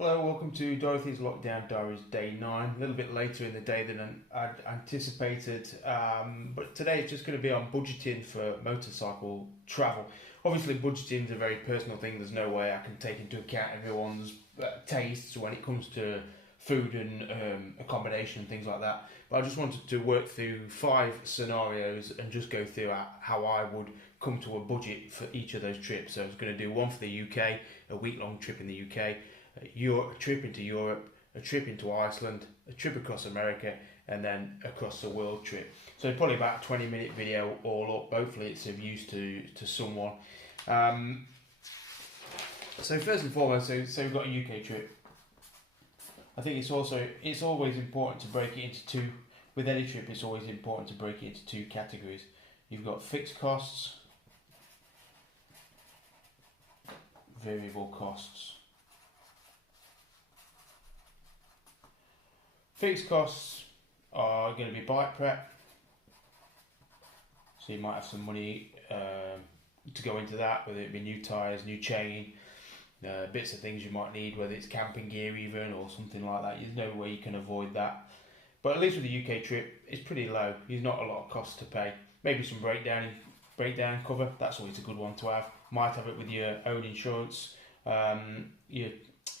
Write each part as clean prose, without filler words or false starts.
Hello, welcome to Dorothy's Lockdown Diaries Day 9. A little bit later in the day than I'd anticipated, but today it's just going to be on budgeting for motorcycle travel. Obviously, budgeting is a very personal thing. There's no way I can take into account everyone's tastes when it comes to food and accommodation and things like that. But I just wanted to work through 5 scenarios and just go through how I would come to a budget for each of those trips. So I was going to do one for the UK, a week-long trip in the UK, a trip into Europe, a trip into Iceland, a trip across America, and then across the world trip. So probably about a 20-minute video all up. Hopefully it's of use to someone. So first and foremost, so we've got a UK trip. I think it's always important to break it into two. With any trip, it's always important to break it into two categories. You've got fixed costs, variable costs. Fixed costs are going to be bike prep, so you might have some money to go into that, whether it be new tyres, new chain, bits of things you might need, whether it's camping gear even or something like that. There's no way you can avoid that. But at least with the UK trip, it's pretty low. There's not a lot of cost to pay. Maybe some breakdown cover. That's always a good one to have. Might have it with your own insurance. Your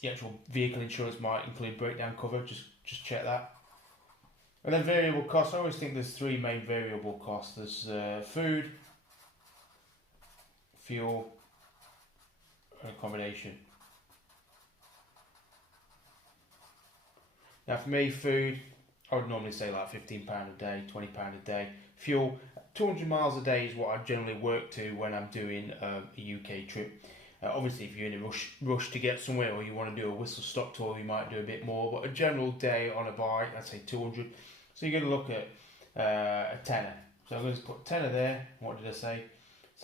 actual vehicle insurance might include breakdown cover. Just check that. And then variable costs. I always think there's 3 main variable costs. There's food, fuel, and accommodation. Now for me, food, I would normally say like £15 a day, £20 a day. Fuel, 200 miles a day is what I generally work to when I'm doing a UK trip. Obviously, if you're in a rush to get somewhere or you want to do a whistle stop tour, you might do a bit more. But a general day on a bike, I'd say 200. So you're going to look at a tenner. So I'm going to put tenner there. What did I say?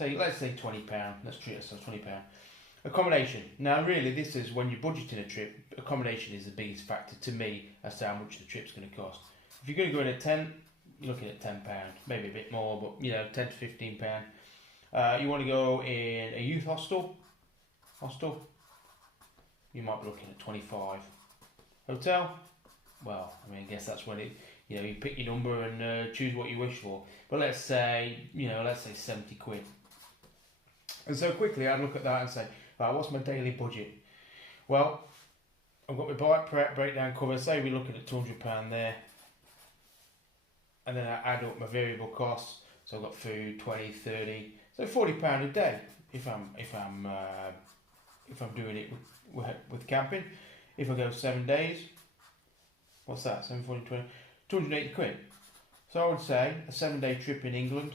Let's say £20. Let's treat ourselves £20. Accommodation. Now, really, this is when you're budgeting a trip. Accommodation is the biggest factor to me as to how much the trip's going to cost. If you're going to go in a tent, you're looking at £10, maybe a bit more, but £10 to £15. You want to go in a youth hostel, you might be looking at 25. Hotel, well, I guess that's when you pick your number and choose what you wish for. But let's say 70 quid. And so quickly I'd look at that and say, right, what's my daily budget? Well, I've got my bike prep, breakdown cover, say we're looking at £200 there. And then I add up my variable costs, so I've got food, 20, 30, so £40 a day if I'm doing it with camping. If I go 7 days, what's that? 7, 40, 20, 280 quid. So I would say a 7-day trip in England,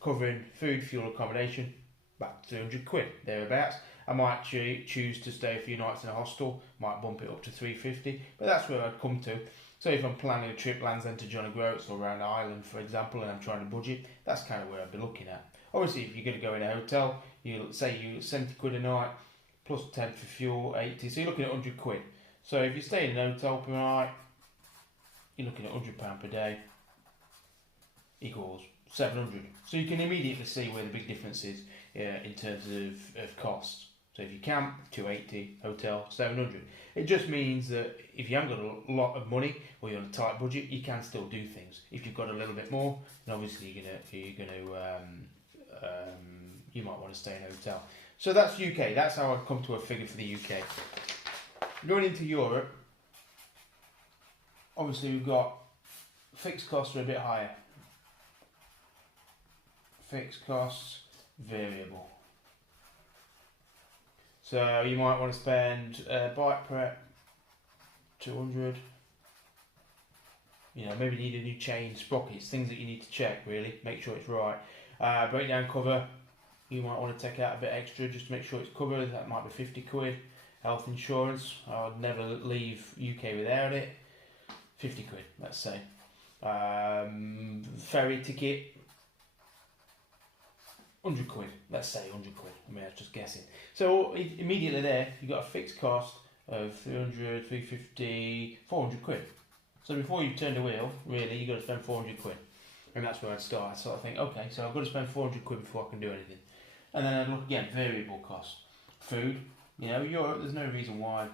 covering food, fuel, accommodation, about 200 quid, thereabouts. I might choose to stay a few nights in a hostel, might bump it up to 350, but that's where I'd come to. So if I'm planning a trip Land's End to John O'Groats or around Ireland, for example, and I'm trying to budget, that's kind of where I'd be looking at. Obviously, if you're going to go in a hotel, you 70 quid a night, plus 10 for fuel, 80, so you're looking at 100 quid. So if you stay in a hotel per night, you're looking at £100 per day, equals 700. So you can immediately see where the big difference is in terms of costs. So if you camp, 280, hotel, 700. It just means that if you haven't got a lot of money or you're on a tight budget, you can still do things. If you've got a little bit more, then obviously you might want to stay in a hotel. So that's UK. That's how I've come to a figure for the UK. Going into Europe, obviously we've got fixed costs are a bit higher. Fixed costs, variable. So you might want to spend bike prep, 200. Maybe need a new chain, sprockets, things that you need to check really, make sure it's right. Breakdown cover, you might want to take out a bit extra just to make sure it's covered. That might be 50 quid. Health insurance, I would never leave UK without it. 50 quid, let's say. Ferry ticket, 100 quid, let's say 100 quid. I was just guessing. So immediately there, you've got a fixed cost of 300, 350, 400 quid. So before you turn the wheel, really, you've got to spend 400 quid. And that's where I'd start. I sort of think, okay, so I've got to spend 400 quid before I can do anything. And then I'd look again, variable cost. Food, You know, Europe, there's no reason why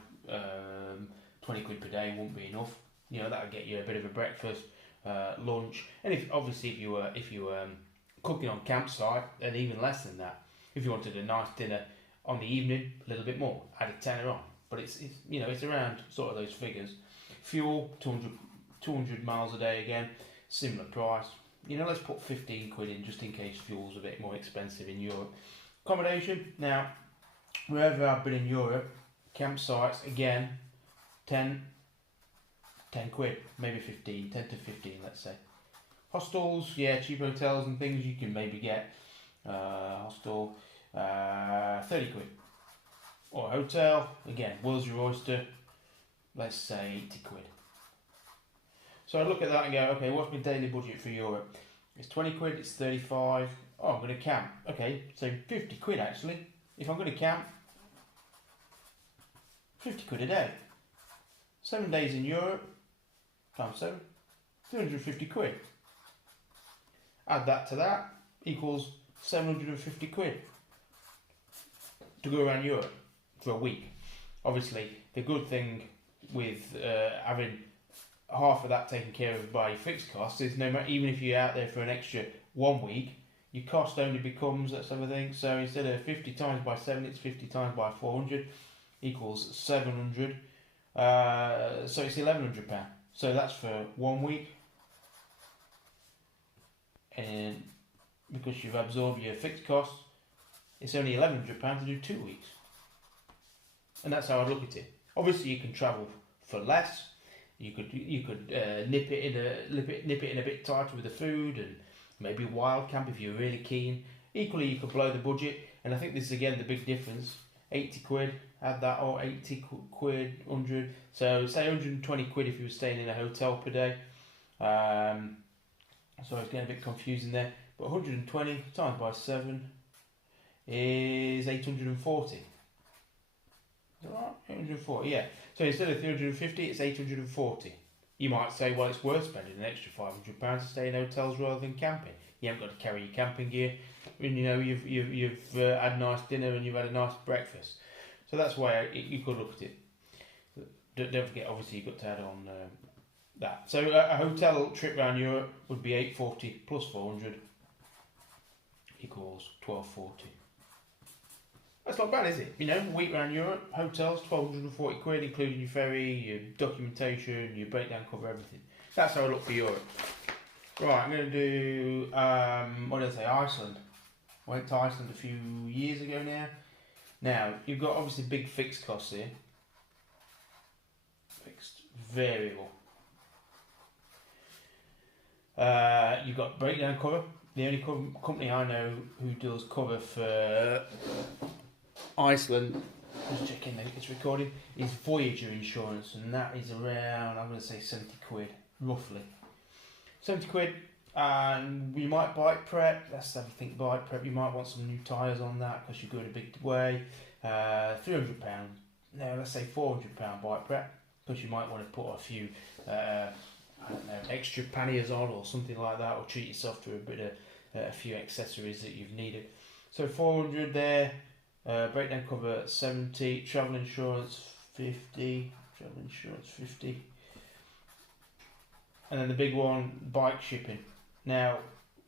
20 quid per day wouldn't be enough. You know, that'll get you a bit of a breakfast, lunch, and if you were cooking on campsite, then even less than that. If you wanted a nice dinner on the evening, a little bit more, add a tenner on. But it's you know, it's around sort of those figures. Fuel, 200 miles a day again, similar price. You know, let's put 15 quid in just in case fuel's a bit more expensive in Europe. Accommodation, now, wherever I've been in Europe, campsites, again, 10 quid, maybe 15, 10 to 15, let's say. Hostels, yeah, cheap hotels and things you can maybe get. Hostel, 30 quid. Or a hotel, again, world's your oyster, let's say 80 quid. So I look at that and go, okay, what's my daily budget for Europe? It's 20 quid, it's 35. Oh, I'm going to camp. Okay, so 50 quid actually. If I'm going to camp, 50 quid a day. 7 days in Europe, times 7, 350 quid. Add that to that, equals 750 quid to go around Europe for a week. Obviously, the good thing with having half of that taken care of by your fixed costs is no matter, even if you're out there for an extra 1 week, your cost only becomes, let's have a think, so instead of 50 times by 7, it's 50 times by 400, equals 700, so it's £1,100. So that's for 1 week, and because you've absorbed your fixed costs, it's only £1,100 to do 2 weeks. And that's how I look at it. Obviously, you can travel for less. You could nip it in a bit tighter with the food, and maybe wild camp if you're really keen. Equally, you could blow the budget, and I think this is again the big difference. 80 quid, add that, or 80 quid, 100. So say 120 quid if you were staying in a hotel per day. So I was getting a bit confusing there. But 120 times by 7 is 840. Is that right? 840, yeah. So instead of 350, it's 840. You might say, well, it's worth spending an extra £500 to stay in hotels rather than camping. You haven't got to carry your camping gear, and you know you've had a nice dinner and you've had a nice breakfast. So that's why you could look at it. Don't forget, obviously, you've got to add on that. So a hotel trip around Europe would be 840 plus 400 equals 1240. That's not bad, is it? You know, a week around Europe, hotels, 1240 quid, including your ferry, your documentation, your breakdown cover, everything. That's how I look for Europe. Right, I'm going to do, what did I say, Iceland. I went to Iceland a few years ago now. Now, you've got obviously big fixed costs here. Fixed variable. You've got breakdown cover. The only company I know who does cover for Iceland, just checking that it's recording, is Voyager Insurance, and that is around, I'm going to say 70 quid, roughly. 70 quid, and you might bike prep, let's have a think bike prep, you might want some new tyres on that because you're going a big way. £300, no, let's say £400 bike prep, because you might want to put a few, I don't know, extra panniers on or something like that, or treat yourself to a bit of a few accessories that you've needed. So 400 there, breakdown cover 70, travel insurance 50, and then the big one, bike shipping. Now,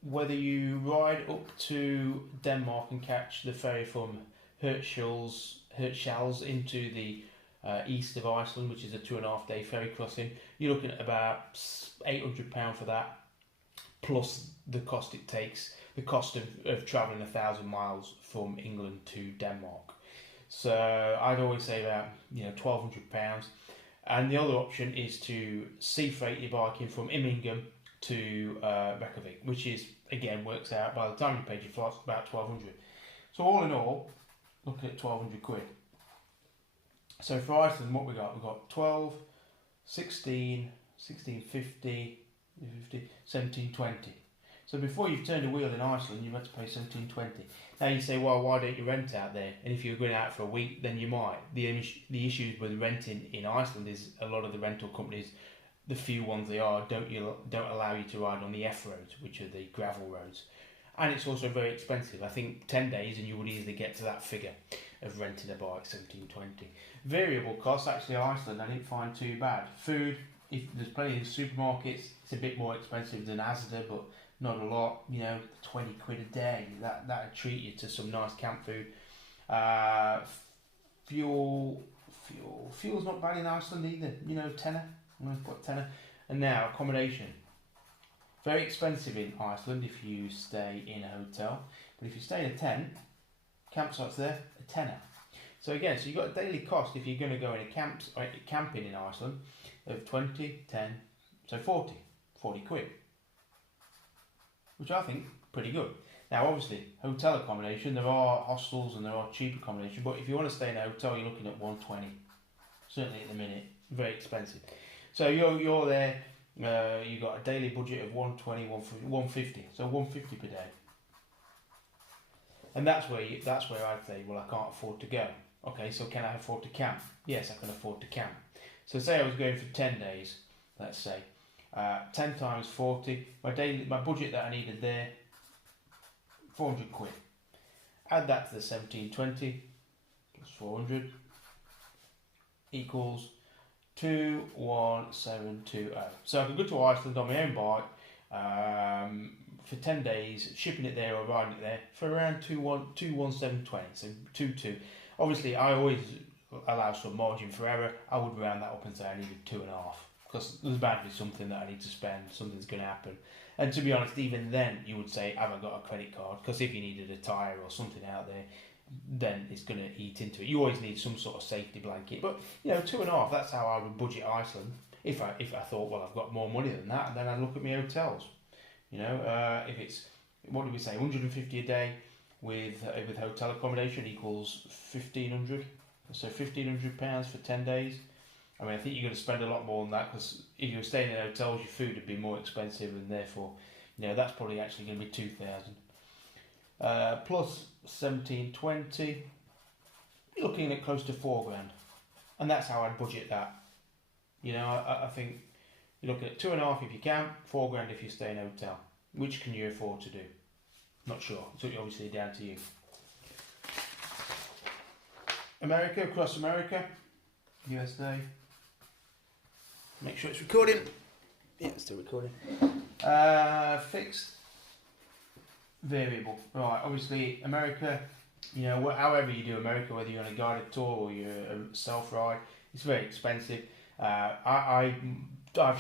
whether you ride up to Denmark and catch the ferry from Hirtshals into the east of Iceland, which is a 2.5 day ferry crossing, you're looking at about £800 for that, plus the cost it takes, the cost of travelling 1,000 miles from England to Denmark. So I'd always say about £1,200. And the other option is to sea freight your bike in from Immingham to Reykjavik, which is, again, works out, by the time you paid your flights, about 1,200. So all in all, looking at 1,200 quid. So for Iceland, what we got? We've got 12, 16, 1650, 1720. So before you've turned a wheel in Iceland, you've had to pay 1720. Now you say, well, why don't you rent out there? And if you're going out for a week, then you might. The issues with renting in Iceland is a lot of the rental companies, the few ones they are, don't allow you to ride on the F roads, which are the gravel roads. and it's also very expensive. I think 10 days and you would easily get to that figure of renting a bike, 1720. Variable costs, actually Iceland I didn't find too bad. Food, if there's plenty of supermarkets, it's a bit more expensive than Asda, but not a lot. 20 quid a day, that'd treat you to some nice camp food. Fuel's not bad in Iceland either, tenner. I'm going to put tenner. And now accommodation, very expensive in Iceland if you stay in a hotel, but if you stay in a tent, campsites there, a tenner. So again, you've got a daily cost if you're going to go in a camping in Iceland of 20, 10, so 40 quid, which I think pretty good. Now obviously hotel accommodation, there are hostels and there are cheap accommodation, but if you want to stay in a hotel you're looking at 120, certainly at the minute, very expensive. So you're there, you've got a daily budget of 120, 150, so 150 per day. And that's where I'd say, well, I can't afford to go. Okay, so can I afford to camp? Yes, I can afford to camp. So say I was going for 10 days, let's say, 10 times 40, my budget that I needed there, 400 quid. Add that to the 1720 plus 400 equals 21720. So I could go to Iceland on my own bike for 10 days, shipping it there or riding it there for around 21720, so 22. Obviously, I always allow some margin for error. I would round that up and say I needed 2.5 because there's bound to be something that I need to spend, something's going to happen. And to be honest, even then, you would say, have I got a credit card? Because if you needed a tyre or something out there, then it's going to eat into it. You always need some sort of safety blanket. But, 2.5, that's how I would budget Iceland. If I thought, well, I've got more money than that, then I'd look at my hotels. If it's, what do we say, 150 a day with hotel accommodation equals 1,500. So £1,500 for 10 days. I mean, I think you're going to spend a lot more than that because if you were staying in hotels, your food would be more expensive, and therefore, that's probably actually going to be 2,000. Plus 1720, you're looking at close to £4,000, and that's how I'd budget that. I think you're looking at 2.5 if you can, £4,000 if you stay in a hotel. Which can you afford to do? Not sure. It's obviously down to you. Across America, USA. Make sure it's recording. Yeah, it's still recording. Fixed, variable. Right, obviously America, however you do America, whether you're on a guided tour or you're a self-ride, it's very expensive. I've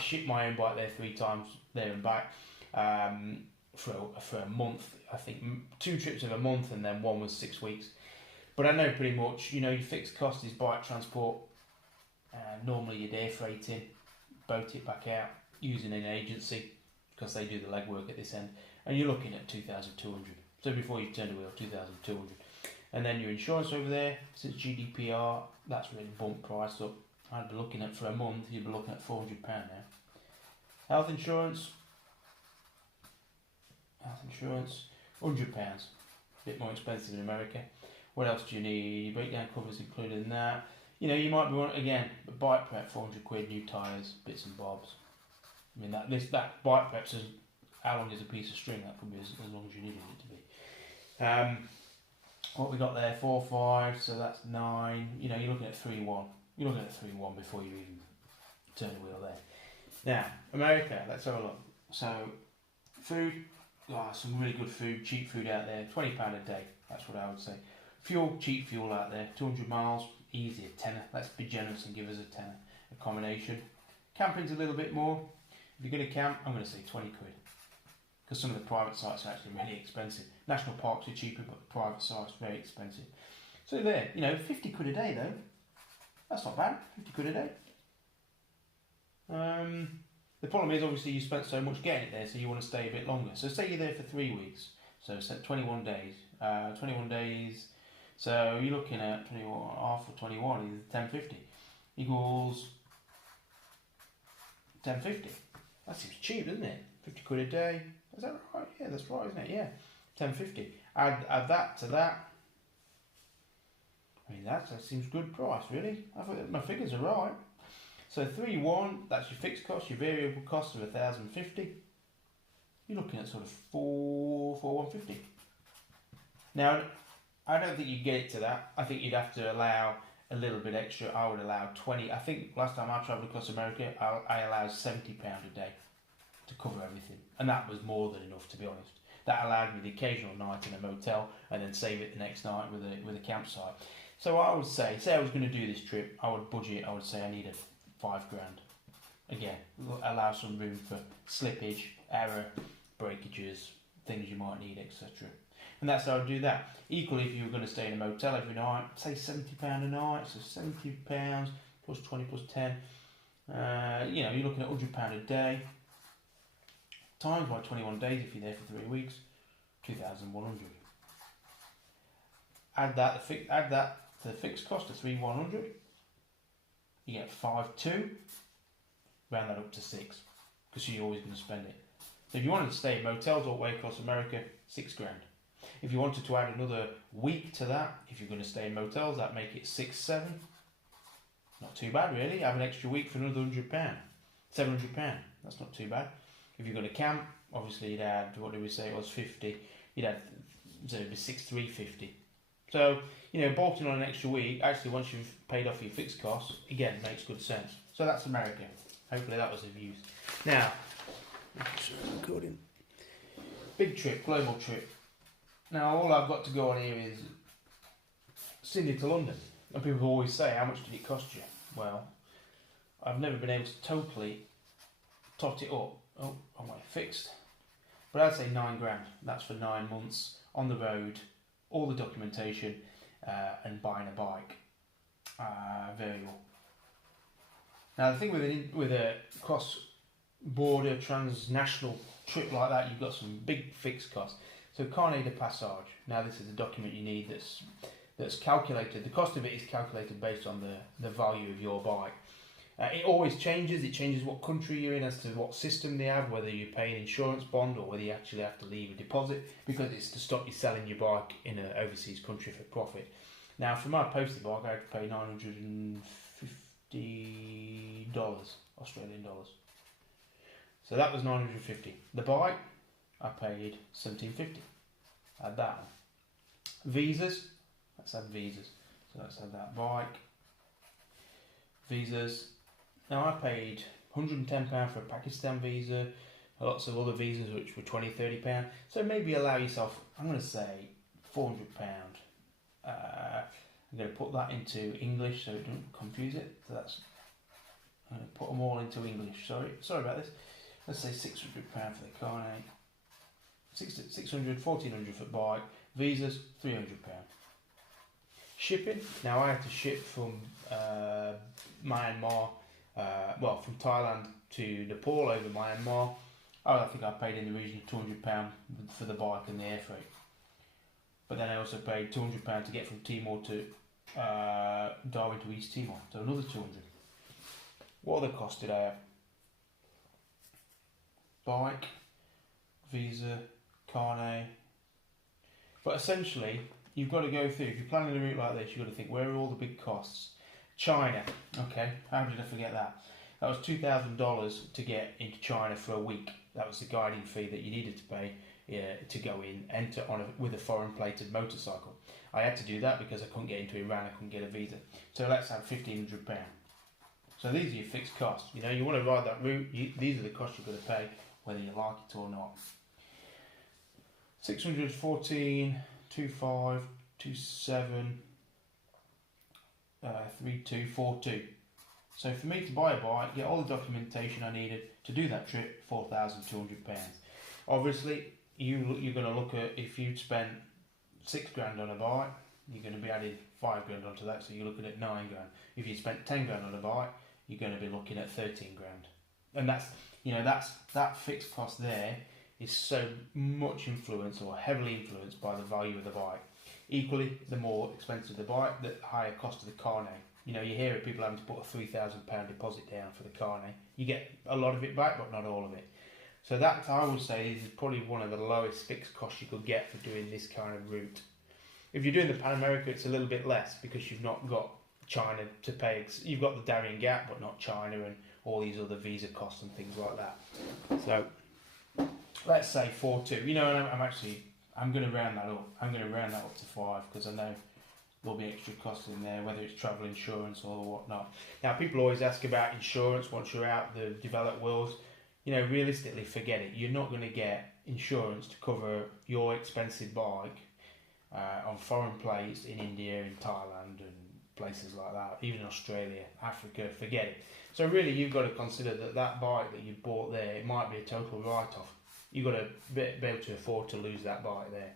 shipped my own bike there 3 times, there and back, for a month. I think 2 trips of a month, and then one was 6 weeks. But I know pretty much, your fixed cost is bike transport, normally you're air freighting, boat it back out, using an agency, because they do the legwork at this end, and you're looking at 2,200. So before you turn the wheel, 2,200. And then your insurance over there, since GDPR, that's really bumped price up. I'd be looking at, for a month, you'd be looking at £400 now. Health insurance, £100. A bit more expensive in America. What else do you need? Breakdown covers included in that. You might be wanting, again, a bike prep, 400 quid, new tyres, bits and bobs. I mean, that bike prep says, how long is a piece of string? That could be as long as you needed it to be. What we got there, 4, 5, so that's 9. You're looking at 3-1. You're looking at 3-1 before you even turn the wheel there. Now, America, let's have a look. So, food, some really good food, cheap food out there, £20 a day, that's what I would say. Fuel, cheap fuel out there, 200 miles, easy, a tenner. Let's be generous and give us a tenner. Accommodation. Camping's a little bit more. If you're going to camp, I'm going to say 20 quid. Because some of the private sites are actually really expensive. National parks are cheaper, but the private sites are very expensive. So there, 50 quid a day though. That's not bad, 50 quid a day. The problem is obviously you spent so much getting it there, so you want to stay a bit longer. So say you're there for 3 weeks, so 21 days. 21 days, so you're looking at 21, half of 21 is 1050 equals 1050. That seems cheap, doesn't it? 50 quid a day. Is that right? Yeah, that's right, isn't it? Yeah, 1050. Add that to that. I mean, that seems good price, really. I thought my figures are right. So 3-1, that's your fixed cost, your variable cost of 1,050. you're looking at sort of 150. Now, I don't think you'd get it to that. I think you'd have to allow a little bit extra. I would allow 20. I think last time I travelled across America, I allowed £70 a day to cover everything, and that was more than enough, to be honest. That allowed me the occasional night in a motel and then save it the next night with a campsite. So I would say I was going to do this trip, I would budget. I would say I needed £5 grand. Again, allow some room for slippage, error, breakages, things you might need, etc. And that's how I'd do that. Equally, if you were going to stay in a motel every night, say £70 a night, so £70 plus 20 plus 10, you're looking at £100 a day, times by 21 days if you're there for 3 weeks, 2,100. Add that to the fixed cost of 3,100, you get 5,200, round that up to 6, because you're always going to spend it. So if you wanted to stay in motels all the way across America, £6 grand. If you wanted to add another week to that, if you're going to stay in motels, that'd make it 6, 7. Not too bad, really. Have an extra week for another £100, £700. That's not too bad. If you're going to camp, obviously you'd add, what did we say it was, 50. You'd add, so it'd be 6,350. So, bolting on an extra week, actually once you've paid off your fixed costs, again, makes good sense. So that's America. Hopefully that was of use. Now, recording. Big trip, global trip. Now all I've got to go on here is Sydney to London. And people always say, how much did it cost you? Well, I've never been able to totally tot it up. Oh, I'm fixed. But I'd say £9 grand. That's for 9 months on the road, all the documentation, and buying a bike. Variable. Now the thing with a cross-border transnational trip like that, you've got some big fixed costs. So carnet de passage. Now this is a document you need that's calculated. The cost of it is calculated based on the value of your bike. It always changes. It changes what country you're in as to what system they have, whether you pay an insurance bond or whether you actually have to leave a deposit, because it's to stop you selling your bike in an overseas country for profit. Now for my posted bike, I had to pay $950 Australian dollars. So that was $950. The bike, I paid $1,750. Add that one. Visas, let's add visas. So let's add that bike. Visas. Now I paid £110 for a Pakistan visa, lots of other visas which were £20, £30. So maybe allow yourself, I'm going to say £400. I'm going to put that into English so don't confuse it. So that's, I'm going to put them all into English. Sorry about this. Let's say £600 for the carnet. 600, 1,400 for bike, visas, £300. Shipping. Now I had to ship from Myanmar, from Thailand to Nepal over Myanmar. I think I paid in the region of £200 for the bike and the air freight. But then I also paid £200 to get from Timor to Darwin to East Timor, so another £200. What other costs did I have? Bike, visa, carnet. But essentially, you've got to go through, if you're planning a route like this, you've got to think, where are all the big costs? China, okay, how did I forget that? That was $2,000 to get into China for a week. That was the guiding fee that you needed to pay to go in, enter with a foreign plated motorcycle. I had to do that because I couldn't get into Iran, I couldn't get a visa. So let's have £1,500. So these are your fixed costs. You want to ride that route, these are the costs you've got to pay, whether you like it or not. 600, 14, 25, 27, 32, 42. So for me to buy a bike, get all the documentation I needed to do that trip, £4,200. Obviously, you're going to look at, if you'd spent £6 on a bike, you're going to be adding £5 onto that, so you're looking at £9 grand. If you spent £10 on a bike, you're going to be looking at £13 grand. And that fixed cost there is so much influenced or heavily influenced by the value of the bike. Equally, the more expensive the bike, the higher cost of the carnet. You hear of people having to put a £3,000 deposit down for the carnet. You get a lot of it back, but not all of it. So that, I would say, is probably one of the lowest fixed costs you could get for doing this kind of route. If you're doing the Pan America, it's a little bit less because you've not got China to pay. You've got the Darien Gap, but not China and all these other visa costs and things like that. So let's say 4.2. You know, and I'm going to round that up. I'm going to round that up to 5 because I know there'll be extra costs in there, whether it's travel insurance or whatnot. Now, people always ask about insurance once you're out the developed world. You know, realistically, forget it. You're not going to get insurance to cover your expensive bike on foreign plates in India, in Thailand, and places like that, even Australia, Africa, forget it. So really, you've got to consider that bike that you bought there, it might be a total write-off. You've got to be able to afford to lose that bike there.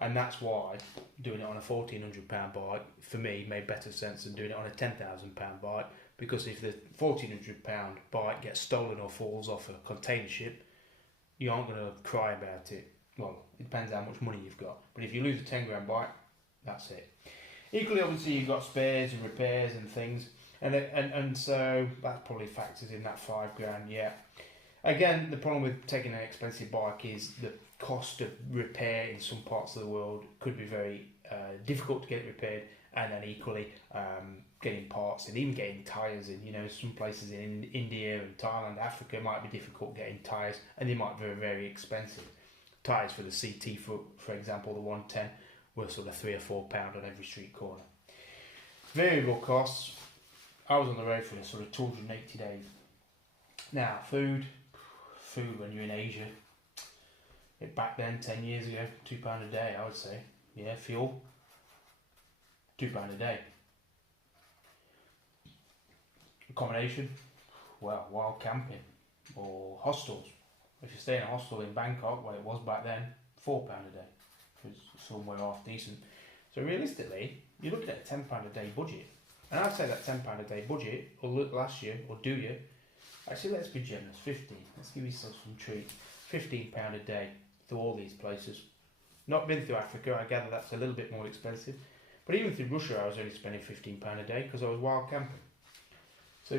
And that's why doing it on a £1,400 bike, for me, made better sense than doing it on a £10,000 bike, because if the £1,400 bike gets stolen or falls off a container ship, you aren't going to cry about it. Well, it depends how much money you've got. But if you lose a 10 grand bike, that's it. Equally, obviously, you've got spares and repairs and things. And so that probably factors in that 5 grand, yeah. Again, the problem with taking an expensive bike is the cost of repair in some parts of the world could be very difficult to get it repaired, and then equally getting parts and even getting tyres in. You know, some places in India and Thailand, Africa might be difficult getting tyres, and they might be very, very expensive. Tyres for the CT, for example, the 110, were sort of £3 or £4 on every street corner. Variable costs. I was on the road for sort of 280 days. Now, food when you're in Asia, back then, 10 years ago, £2 a day, I would say. Yeah, fuel, £2 a day. Accommodation, well, wild camping or hostels. If you stay in a hostel in Bangkok, where it was back then, £4 a day for somewhere half decent. So realistically, you're looking at a £10 a day budget. And I'd say that £10 a day budget will look last year, or do you? Actually, let's be generous, 15. Let's give yourself some treats. £15 a day to all these places. Not been through Africa, I gather that's a little bit more expensive. But even through Russia, I was only spending £15 a day because I was wild camping. So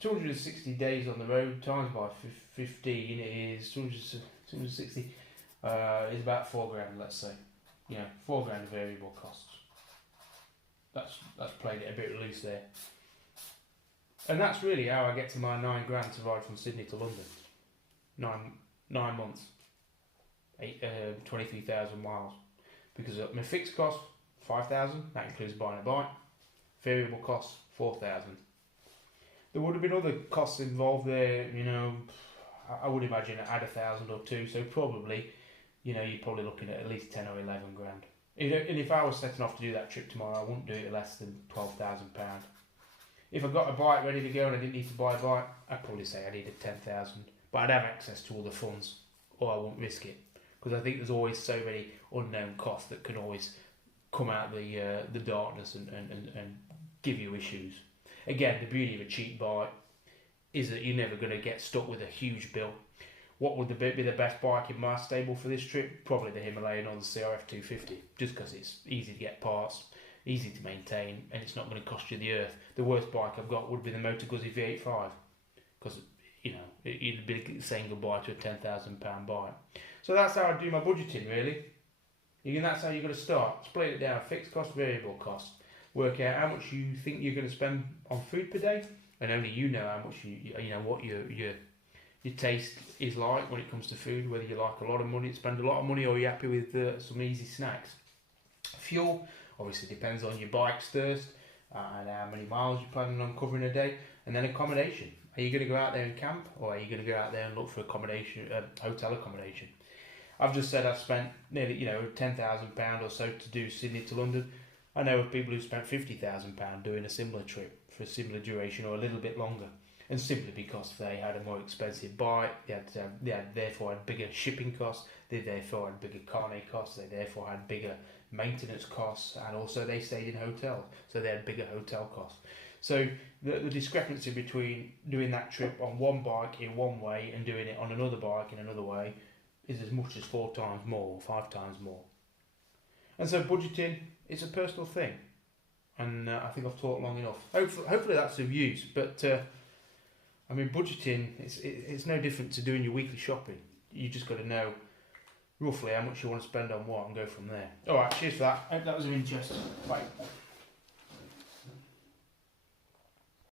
260 days on the road times by 15 is 260 is about 4 grand, let's say. Yeah, 4 grand of variable costs. That's played it a bit loose there. And that's really how I get to my 9 grand to ride from Sydney to London. 9 months. 23,000 miles. Because my fixed cost, 5,000, that includes buying a bike. Variable cost, 4,000. There would have been other costs involved there, you know, I would imagine add 1,000 or 2, so probably, you know, you're probably looking at least 10 or 11 grand. And if I was setting off to do that trip tomorrow, I wouldn't do it less than £12,000. If I got a bike ready to go and I didn't need to buy a bike, I'd probably say I needed 10,000. But I'd have access to all the funds, or I wouldn't risk it. Because I think there's always so many unknown costs that can always come out the darkness and give you issues. Again, the beauty of a cheap bike is that you're never going to get stuck with a huge bill. What would be the best bike in my stable for this trip? Probably the Himalayan or the CRF 250, just because it's easy to get parts, easy to maintain, and it's not going to cost you the earth. The worst bike I've got would be the Moto Guzzi V85, because, you know, you'd be saying goodbye to a £10,000 bike. So that's how I do my budgeting, really. That's how you've got to start. Split it down, fixed cost, variable cost. Work out how much you think you're going to spend on food per day, and only you know how much you know what your taste is like when it comes to food. Whether you like a lot of money, spend a lot of money, or you're happy with some easy snacks. Fuel obviously depends on your bike's thirst and how many miles you're planning on covering a day, and then accommodation. Are you going to go out there and camp, or are you going to go out there and look for accommodation, hotel accommodation? I've just said I've spent nearly £10,000 or so to do Sydney to London. I know of people who spent £50,000 doing a similar trip for a similar duration or a little bit longer, and simply because they had a more expensive bike, they therefore had bigger shipping costs, they therefore had bigger carnet costs, they therefore had bigger maintenance costs, and also they stayed in hotels, so they had bigger hotel costs. So the discrepancy between doing that trip on one bike in one way and doing it on another bike in another way is as much as 4 times more or 5 times more. And so budgeting, it's a personal thing, and I think I've talked long enough. Hopefully that's of use, but I mean, budgeting, it's no different to doing your weekly shopping. You just got to know roughly how much you want to spend on what and go from there. Alright, cheers for that. I hope that was of interest. Bye.